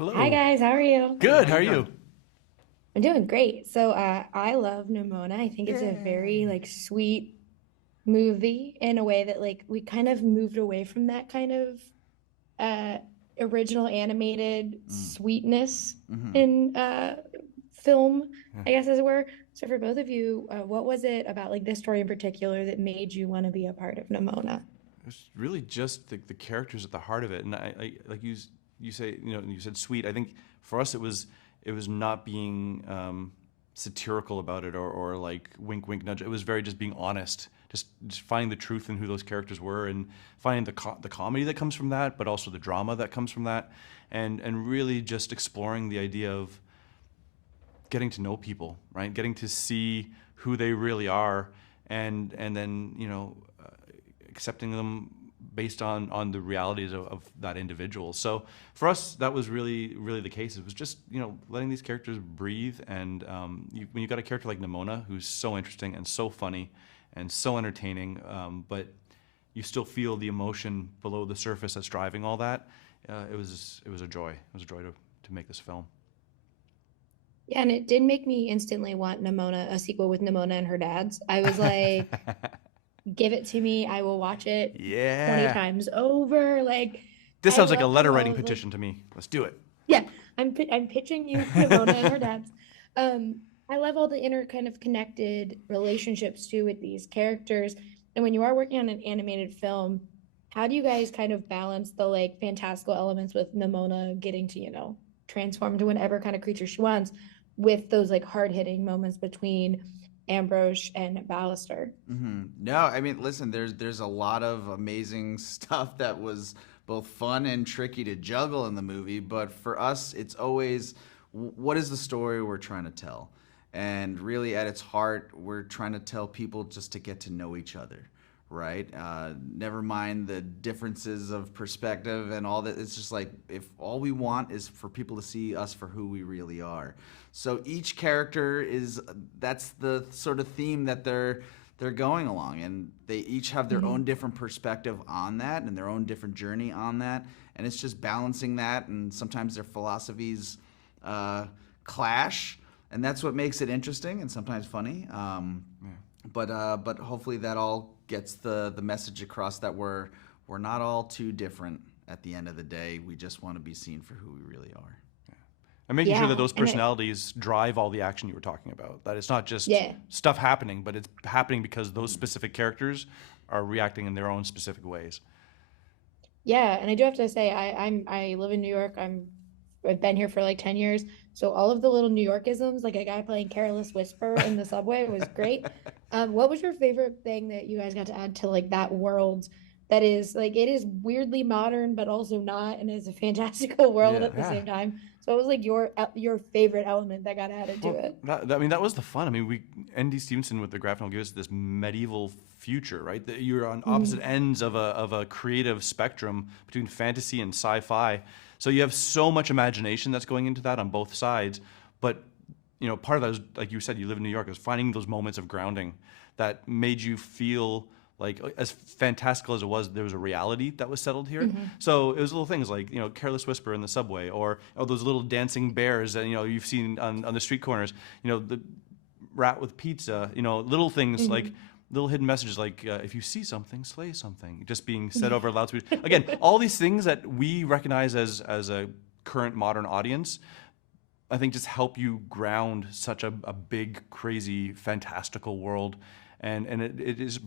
Hi Hello. guys, how are you? Good. How How you are doing? you? I'm doing great. I love Nimona. I think it's a very Yay. sweet movie in a way that we kind of moved away from that kind of uh original animated Mm. sweetness Hmm. in film, Yeah. I guess as it were. So for both of you, what was it about this story in particular that made you want to be a part of Nimona? It's really just the characters at the heart of it, and I like you say you said sweet. I think for us it was not being satirical about it or like wink wink nudge. It was very just being honest, just finding the truth in who those characters were and finding the comedy that comes from that, but also the drama that comes from that, and really just exploring the idea of getting to know people, right? Getting to see who they really are, and then accepting them based on the realities of that individual. So for us, that was really the case. It was just letting these characters breathe, and when you got a character like Nimona, who's so interesting and so funny and so entertaining, but you still feel the emotion below the surface that's driving all that. It was a joy. It was a joy to make this film. Yeah, and it did make me instantly want Nimona, a sequel with Nimona and her dads. I was like, give it to me. I will watch it 20 Yeah. times over. This I sounds like a loved letter all writing of petition to me. Let's do it. yeah, I'm pitching you Nimona and her dads. I love all the inner kind of connected relationships too with these characters. And when you are working on an animated film, how do you guys kind of balance the fantastical elements with Nimona getting to, transform to whatever kind of creature she wants with those hard-hitting moments between Ambrose and Ballister? No, I mean, listen, there's a lot of amazing stuff that was both fun and tricky to juggle in the movie, but for us, it's always what is the story we're trying to tell? And really, at its heart, we're trying to tell people just to get to know each other, right? Never mind the differences of perspective and all that. It's just like if all we want is for people to see us for who we really are. So each character is that's the sort of theme that they're going along, and they each have their own Mhm. different perspective on that and their own different journey on that, and it's just balancing that, and sometimes their philosophies uh, clash, and that's what makes it interesting and sometimes funny. Yeah. But hopefully that all gets the message across that we're not all too different. At the end of the day, we just want to be seen for who we really are. And making sure that Yeah, those and it personalities drive all the action you were talking about. That it's not just yeah. stuff happening, but it's happening because those specific characters are reacting in their own specific ways. Yeah, and I do have to say I live in New York. I've been here for 10 years. So all of the little New Yorkisms, like a guy playing Careless Whisper in the subway was great. What was your favorite thing that you guys got to add to that world that is it is weirdly modern but also not and is a fantastical world Yeah. at the Yeah. same time. So what was your favorite element that got added to Well, it? I mean, that was the fun. I mean, N.D. Stevenson with the graphic novel gives us this medieval future, right? That you're on opposite Mhm. ends of a creative spectrum between fantasy and sci-fi. So you have so much imagination that's going into that on both sides. But part of that is, like you said, you live in New York, is finding those moments of grounding that made you feel like, as fantastical as it was, there was a reality that was settled here. Mhm. So it was little things like careless whisper in the subway, or those little dancing bears that you've seen on the street corners. The rat with pizza. Little things like Mhm. little hidden messages like, if you see something, slay something, just being said over loudspeakers. Again, all these things that we recognize as a current modern audience, I think just help you ground such a big, crazy, fantastical world, and it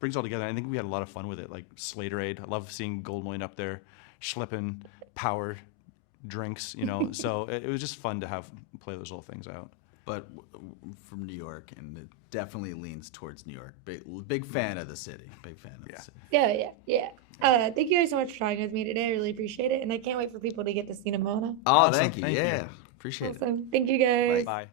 brings it all together. I think we had a lot of fun with it, like Slaterade. I love seeing Goldmoyne up there, schlepping power drinks. So it was just fun to have play those little things out. But from New York, and it definitely leans towards New York. Big fan of the city. Big fan of the Yeah. city. Yeah, yeah, yeah. Thank you guys so much for talking with me today. I really appreciate it. And I can't wait for people to get to see Nimona. Oh, Awesome. thank you. Thank you. Yeah, appreciate it. Awesome. Thank you Bye. guys. Bye.